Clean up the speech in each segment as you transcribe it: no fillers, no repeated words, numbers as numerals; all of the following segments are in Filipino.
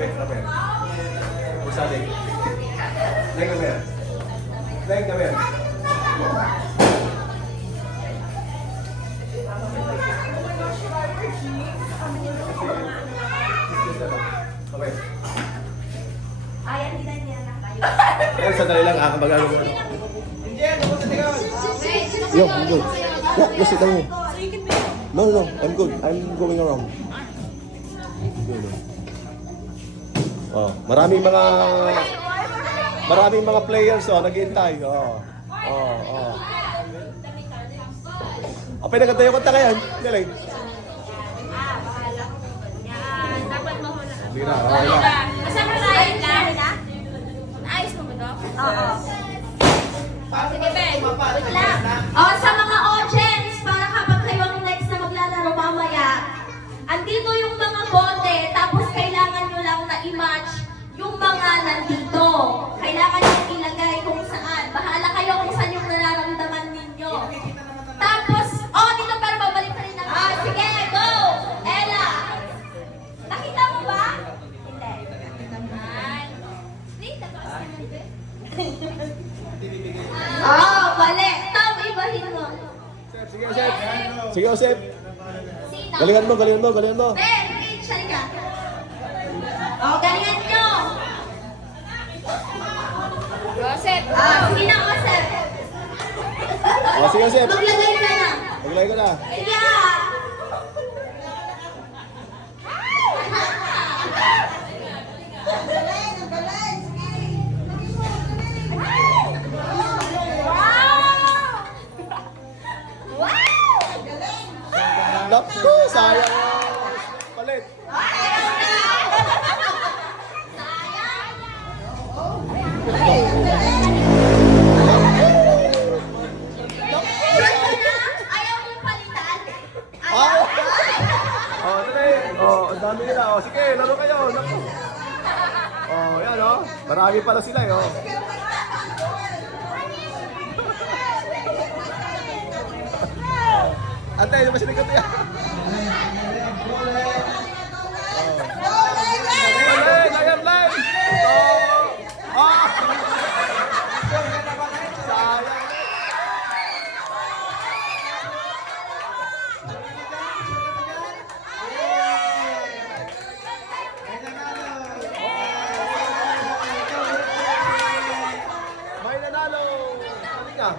Ben, come here. What's that thing? Ben, come here. Ben, come here. Okay. Ayan, hindi na niya na kayo. Ayan, sandali lang. Mag-ano mo. Yo, I'm good. Yeah, just sit down. No, I'm good. I'm going around. Oh, maraming mga players naghihintay. Pinaganda yung kanta ngayon. Galing. Bahala ko. Yan, dapat mahula. Hindi na, okay na. Asa ka na? Naayos mo ba ito? Oo. Sige, Ben. Wait lang. Sa mga audience, para kapag kayo ang next na maglalaro mamaya, andito yung mga bote, tapos kailangan nyo lang na i-match yung mga nandito. Kailangan nyo ilagay kung saan. Bahala kayo kung saan yung nararamdaman ninyo. Tapos, dito pero babalik na rin ang sige, go! Ella! Nakita mo ba? Hindi. Hindi, nataas naman ba? Mali. Tom, ibahin mo. Sige, Osep. Sige, Osep. Sino? Galingan mo. Ben, wait, siya ka. Galingan nyo. Joseph. Sige na, Joseph. Sige, Osep. Maglagay ka na. Maglagay ko na. Yeah. Naku, sayang. Palit. Ayaw mong palitan? Ang dami nila. Sige, laro kayo. Naku. Yan Marami pala sila Antay, naman sila ito yan. I am live! Sayang. May nanalo! Halika.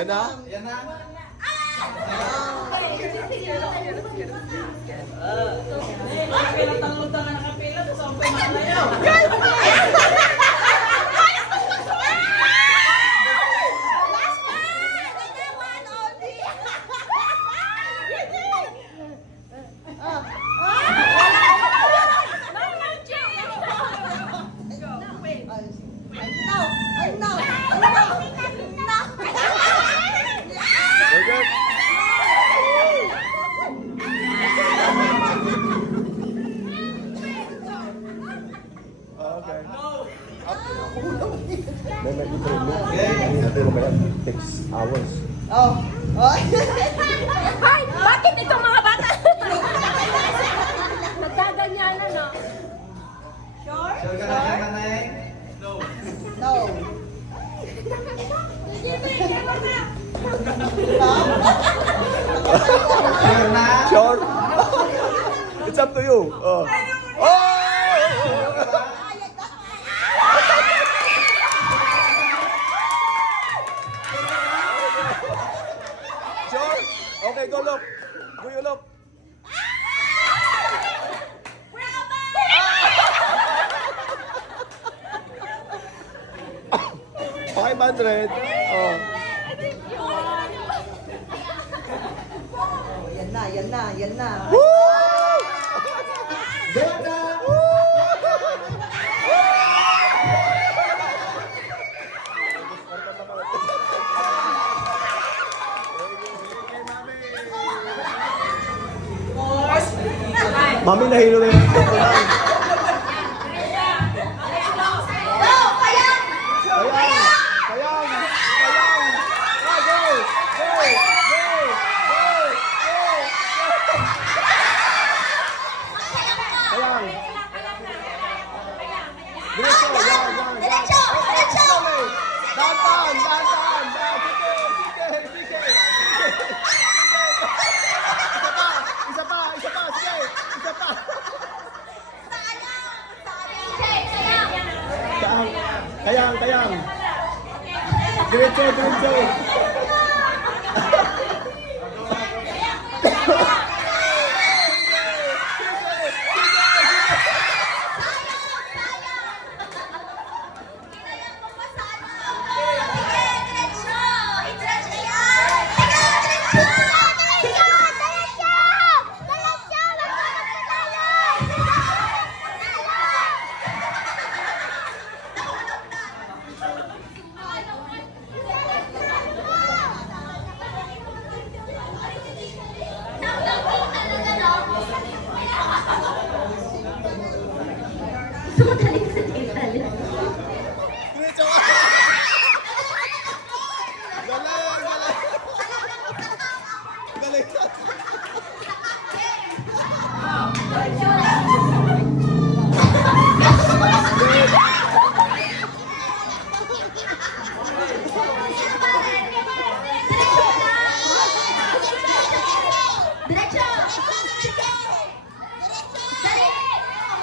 Yan na? Yan na? Hours. Bakit itong mga bata? Sure? It's up to you. Oh! Sure? Okay, go look. Go you look. 500. Oh. Yan na. Woo! Mami, nahilo na yung ako lang. Go! Kaya! Sayang! Sayang! Sayang! Ah, go! Go! Go! Go! Go! Sayang! Diretso! Yan! Yan! Diretso! Diretso! Dantan! Dantan! Sige! Sige! Sige! Isa pa! Isa pa! Sige! Isa pa! Kayang! Kayang! Diretso! Diretso! Diretso! Galing! Galing! Galing! Diretso! Sige! Dali!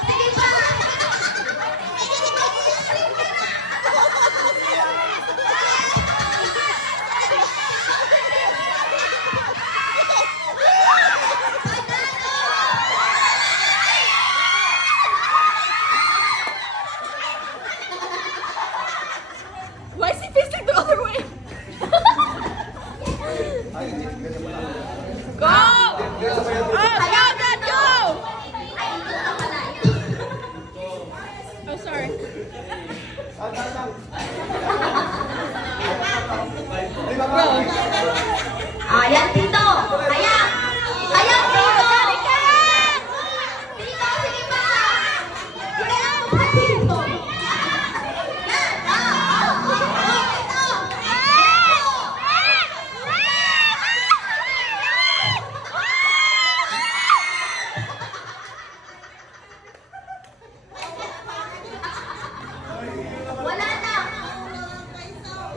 Sige pa! Why is he facing the other way? Go! Go, Dad, go! Oh, sorry. Ayan, Tito! Kaya! Kaya, Tito! Tito, sige pa! Kaya mo pa, Tito! Yan! Tito! Wala na!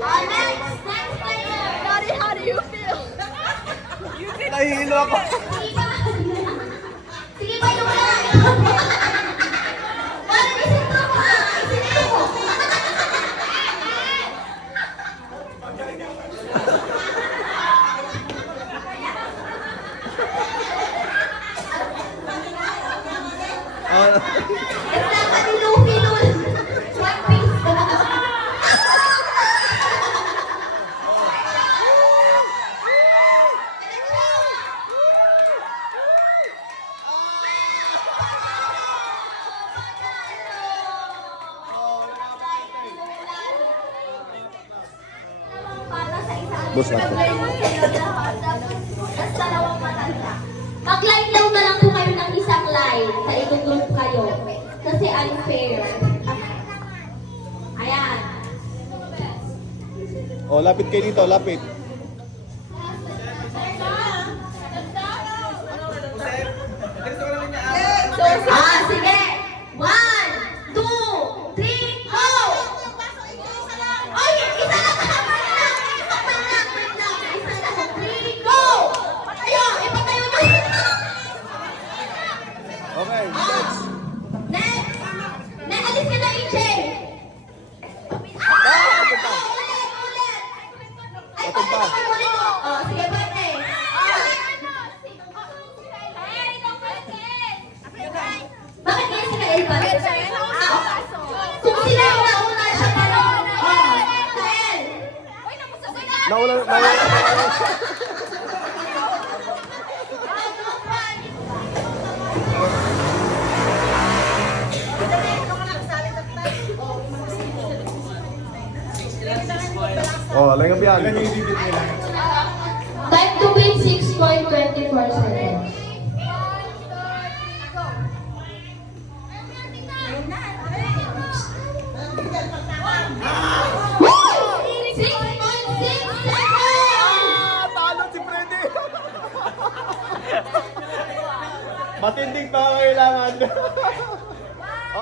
Next player! Daddy, how do you feel? Nahihilo ako. Sige pa yung lang! Parang isinto mo! Isinto mo! Basta pati Luffy nun! One Piece! Boss natin. Tapos dalawang matanda. Mag-line lang na lang po kayo ng isang line sa i-group kayo. Kasi unfair. Ayan. Oh, lapit kayo dito, lapit. Sige. 1, 2, 3, go! Oy, isa lang tama na lang. Isa lang. Wait lang. Isa lang. 3, go! Ayun, ipatayo nyo. Nauna. Oh, lang ang biyan. Time to win 6.24 seconds. Woo! 6.6 seconds! Talo si Freddy! Matinding pa kailangan.